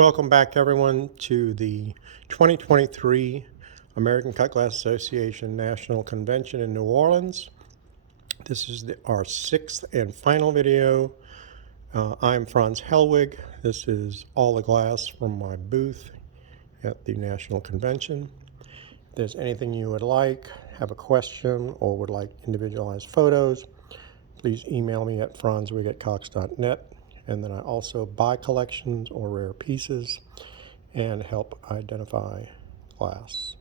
Welcome back, everyone, to the 2023 American Cut Glass Association National Convention in New Orleans. This is our sixth and final video. I'm Franz Hellwig. This is all the glass from my booth at the National Convention. If there's anything you would like, have a question, or would like individualized photos, please email me at franzwig@cox.net. And then I also buy collections or rare pieces and help identify glass.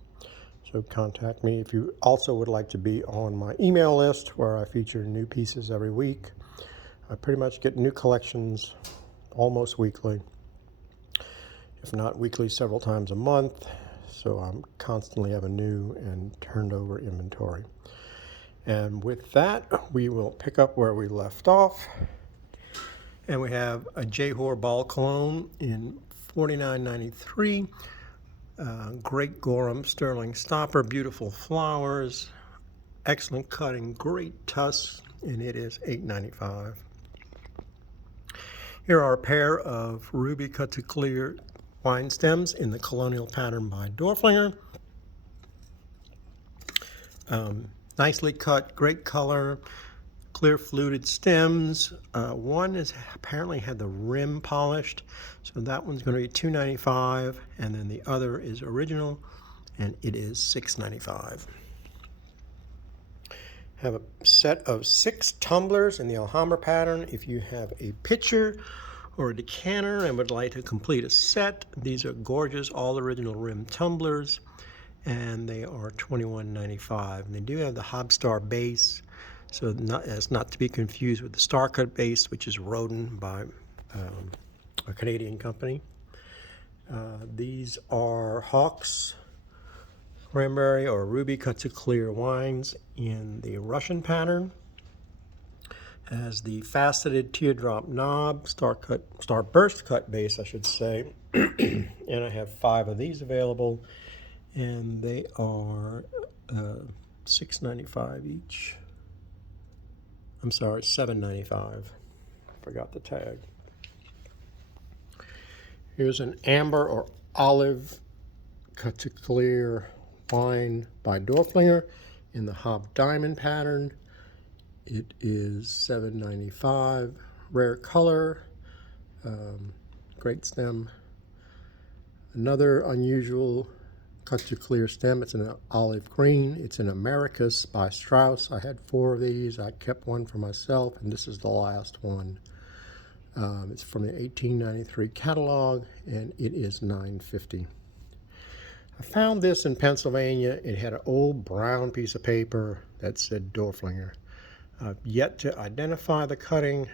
So contact me if you also would like to be on my email list where I feature new pieces every week. I pretty much get new collections almost weekly, if not weekly, several times a month. So I'm constantly have a new and turned over inventory. And with that, we will pick up where we left off. And we have a J-Hor Ball Cologne in $49.93. Great Gorham Sterling Stopper, beautiful flowers, excellent cutting, great tusks, and it is $8.95. Here are a pair of ruby cut to clear wine stems in the colonial pattern by Dorflinger. Nicely cut, great color. Clear fluted stems. One is apparently had the rim polished, so that one's going to be $2.95, and then the other is original, and it is $6.95. Have a set of 6 tumblers in the Alhambra pattern. If you have a pitcher or a decanter and would like to complete a set, these are gorgeous, all original rim tumblers, and they are $21.95. And they do have the Hobstar base. So as not to be confused with the Star Cut base, which is Rodin by a Canadian company. These are Hawks Cranberry or Ruby cut to clear wines in the Russian pattern. As the faceted teardrop knob, Starburst cut base, I should say. And I have 5 of these available, and they are $6.95 each. I'm sorry, $7.95. Forgot the tag. Here's an amber or olive cut to clear wine by Dorflinger in the Hob Diamond pattern. It is $7.95. Rare color, great stem. Another unusual cut to clear stem. It's an olive green. It's an Americas by Strauss. I had 4 of these. I kept one for myself, and this is the last one. It's from the 1893 catalog, and it is $9.50. I found this in Pennsylvania. It had an old brown piece of paper that said Dorflinger. I've yet to identify the cutting,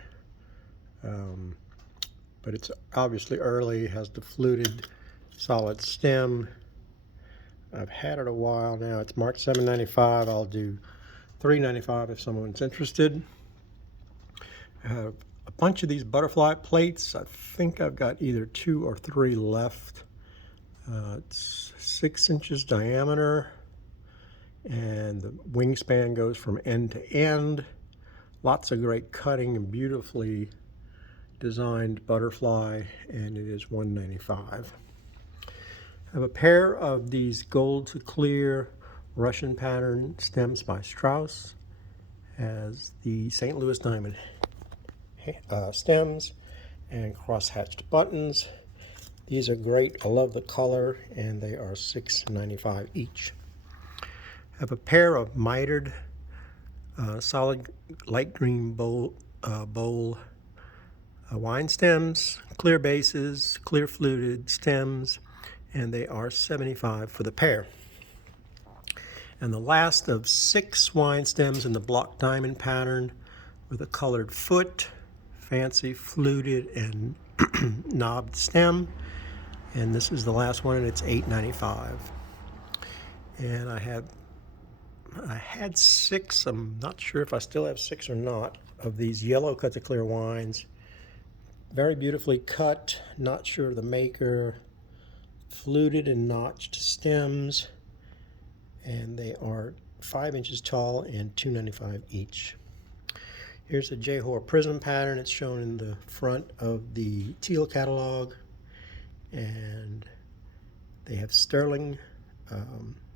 but it's obviously early. It has the fluted solid stem. I've had it a while now. It's marked $7.95. I'll do $3.95 if someone's interested. I have a bunch of these butterfly plates. I think I've got either 2 or 3 left. It's 6 inches diameter, and the wingspan goes from end to end. Lots of great cutting and beautifully designed butterfly, and it is $1.95. I have a pair of these gold to clear Russian pattern stems by Strauss. Has the St. Louis diamond stems and cross-hatched buttons. These are great. I love the color, and they are $6.95 each. I have a pair of mitered solid light green bowl wine stems, clear bases, clear fluted stems, and they are $75 for the pair. And the last of 6 wine stems in the block diamond pattern with a colored foot, fancy fluted and knobbed stem. And this is the last one, and it's $8.95. And I had 6, I'm not sure if I still have 6 or not, of these yellow cut to clear wines. Very beautifully cut, not sure of the maker. Fluted and notched stems, and they are 5 inches tall and $2.95 each. Here's the J-Hor prism pattern. It's shown in the front of the teal catalog, and they have sterling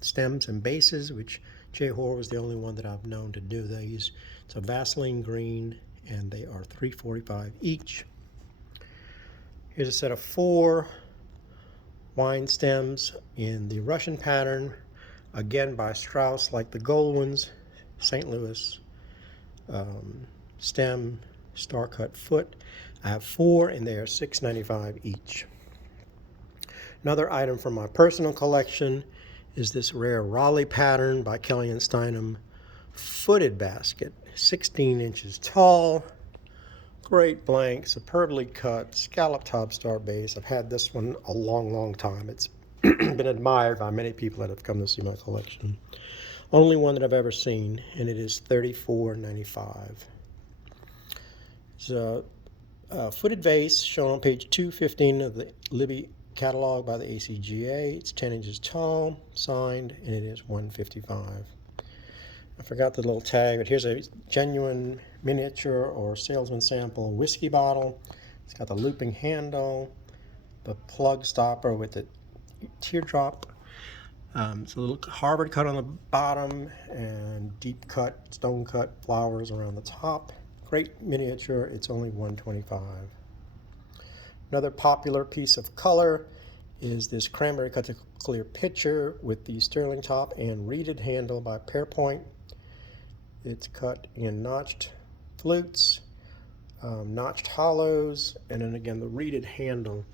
stems and bases, which J. Hoare was the only one that I've known to do these. It's a Vaseline green, and they are $3.45 each. Here's a set of 4 wine stems in the Russian pattern, again by Strauss, like the gold ones. St. Louis stem, star cut foot. I have 4, and they are $6.95 each. Another item from my personal collection is this rare Raleigh pattern by Kelly and Steinem footed basket, 16 inches tall, great blank, superbly cut, scallop top star base. I've had this one a long time. It's been admired by many people that have come to see my collection. Only one that I've ever seen, and it is $34.95. It's a footed vase shown on page 215 of the Libby catalog by the ACGA. It's 10 inches tall, signed, and it is $155. I forgot the little tag, but here's a genuine miniature or salesman sample whiskey bottle. It's got the looping handle, the plug stopper with the teardrop. It's a little Harvard cut on the bottom and deep cut, stone cut flowers around the top. Great miniature. It's only $125. Another popular piece of color is this cranberry cut to clear pitcher with the sterling top and reeded handle by Pearpoint. It's cut in notched flutes, notched hollows, and then again the reeded handle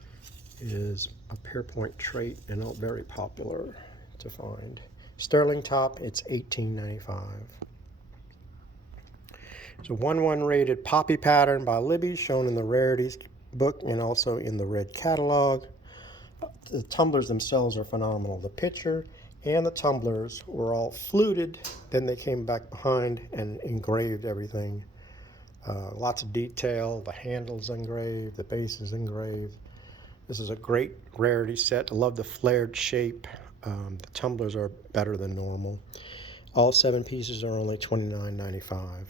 is a Pearpoint trait and very popular to find. Sterling top, it's $18.95. It's a 1/1 rated poppy pattern by Libby, shown in the rarities book and also in the red catalog. The tumblers themselves are phenomenal. The pitcher and the tumblers were all fluted, then they came back behind and engraved everything. Lots of detail, the handle's engraved, the base is engraved. This is a great rarity set. I love the flared shape. The tumblers are better than normal. All 7 pieces are only $29.95.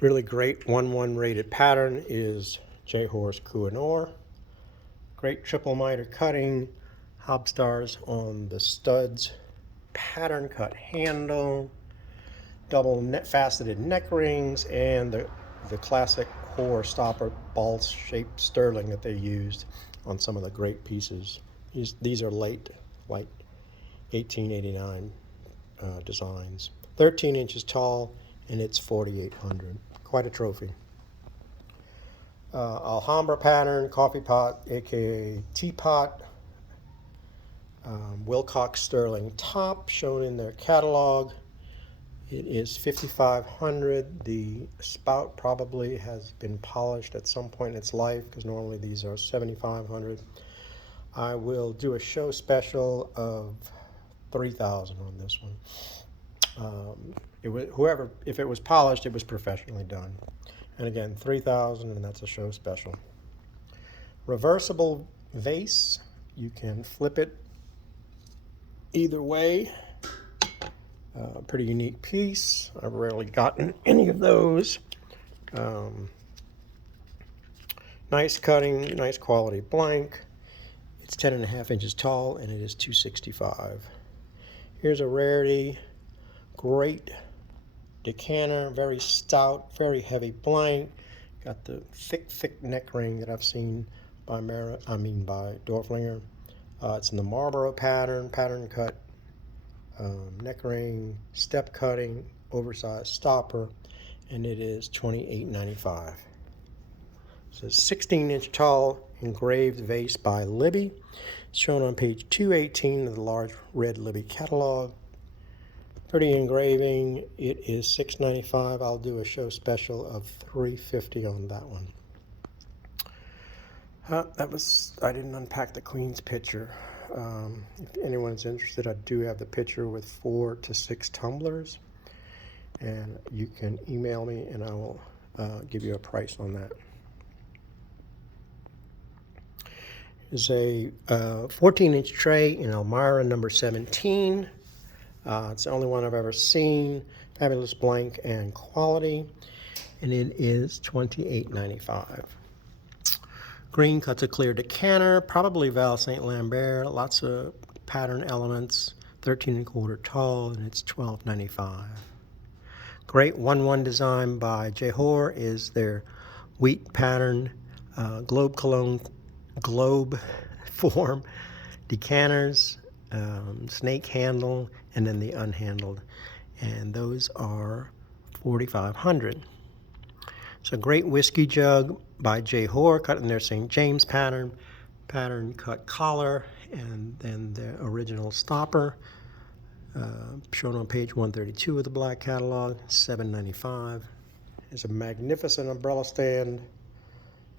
Really great 1/1 rated pattern is J. Hoare's Kohinoor. Great triple miter cutting, hob stars on the studs, pattern cut handle, double faceted neck rings, and the classic Hoare stopper ball shaped sterling that they used on some of the great pieces. These are late 1889 designs. 13 inches tall, and it's $4,800. Quite a trophy. Alhambra pattern, coffee pot, aka teapot. Wilcox sterling top, shown in their catalog. It is $5,500. The spout probably has been polished at some point in its life, because normally these are $7,500. I will do a show special of $3,000 on this one. If it was polished, it was professionally done. And again, $3,000, and that's a show special. Reversible vase, you can flip it either way. Pretty unique piece. I've rarely gotten any of those. Nice cutting, nice quality blank. It's 10.5 inches tall, and it is $265. Here's a rarity. Great decanter, very stout, very heavy blank. Got the thick neck ring that I've seen by Dorflinger. It's in the Marlboro pattern cut, neck ring, step cutting, oversized stopper, and it is $28.95. It's a 16-inch tall engraved vase by Libby. It's shown on page 218 of the large red Libby catalog. Pretty engraving. It is $6.95. I'll do a show special of $350 on that one. I didn't unpack the Queen's picture. If anyone's interested, I do have the picture with 4 to 6 tumblers, and you can email me and I will give you a price on that. It's a 14-inch tray in Elmira number 17. It's the only one I've ever seen. Fabulous blank and quality, and it is $28.95. Green cuts a clear decanter, probably Val St. Lambert, lots of pattern elements, 13¼ tall, and it's $12.95. Great 1-1 design by J. Hoare is their wheat pattern globe form decanters, snake handle, and then the unhandled. And those are $4,500. It's a great whiskey jug by J. Hoare, cut in their St. James pattern cut collar, and then the original stopper, shown on page 132 of the black catalog, $7.95. It's a magnificent umbrella stand,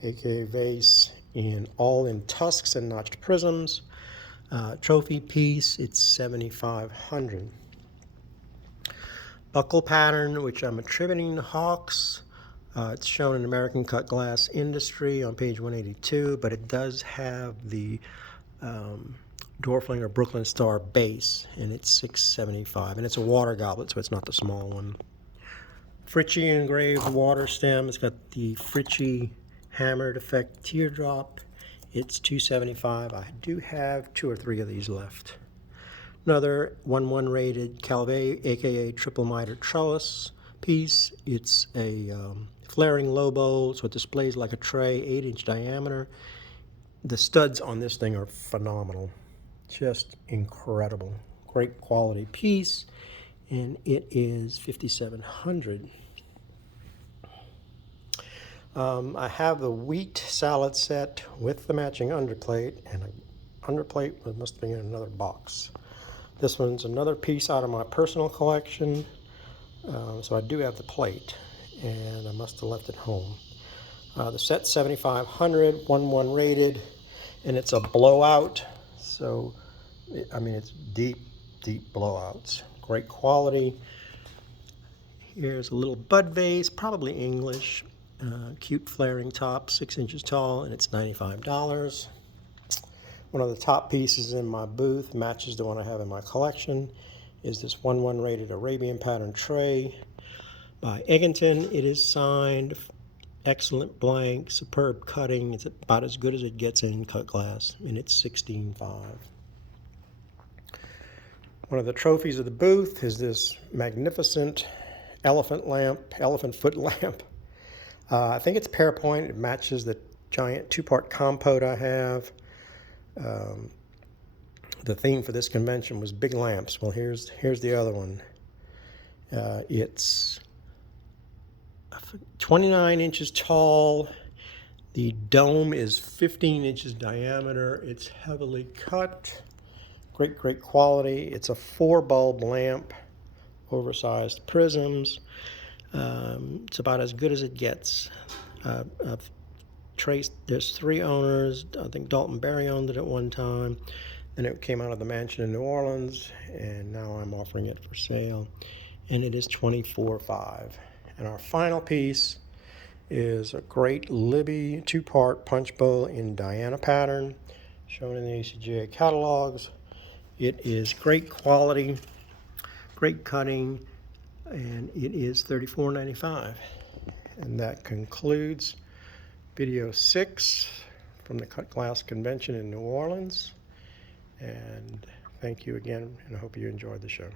aka vase, all in tusks and notched prisms. Trophy piece, it's $7,500. Buckle pattern, which I'm attributing to Hawks. It's shown in American Cut Glass Industry on page 182, but it does have the Dorfling Brooklyn Star base, and it's $6.75. And it's a water goblet, so it's not the small one. Fritchie engraved water stem. It's got the Fritchie hammered effect teardrop. It's $2.75. I do have 2 or 3 of these left. Another 1-1 rated Calvé, aka triple miter trellis piece. It's a flaring low bowl, so it displays like a tray, 8-inch diameter. The studs on this thing are phenomenal, just incredible. Great quality piece, and it is $5,700. I have the wheat salad set with the matching underplate, and an underplate must be in another box. This one's another piece out of my personal collection, so I do have the plate, and I must have left it home. The set's $7,500, 1-1 rated, and it's a blowout, so it's deep blowouts. Great quality. Here's a little bud vase, probably English. Cute flaring top, 6 inches tall, and it's $95. One of the top pieces in my booth, matches the one I have in my collection, is this 1-1 rated Arabian pattern tray by Egginton. It is signed, excellent blank, superb cutting. It's about as good as it gets in cut glass, and it's $16.5. One of the trophies of the booth is this magnificent elephant foot lamp. I think it's pear point. It matches the giant 2-part compote I have. The theme for this convention was big lamps. Well, here's the other one. It's 29 inches tall. The dome is 15 inches diameter. It's heavily cut. Great quality. It's a 4-bulb lamp, oversized prisms. It's about as good as it gets. I've traced, there's 3 owners. I think Dalton Berry owned it at one time. Then it came out of the mansion in New Orleans, and now I'm offering it for sale. And it is $24.5. And our final piece is a great Libby 2-part punch bowl in Diana pattern, shown in the ACGA catalogs. It is great quality, great cutting, and it is $34.95. And that concludes video 6 from the Cut Glass Convention in New Orleans. And thank you again, and I hope you enjoyed the show.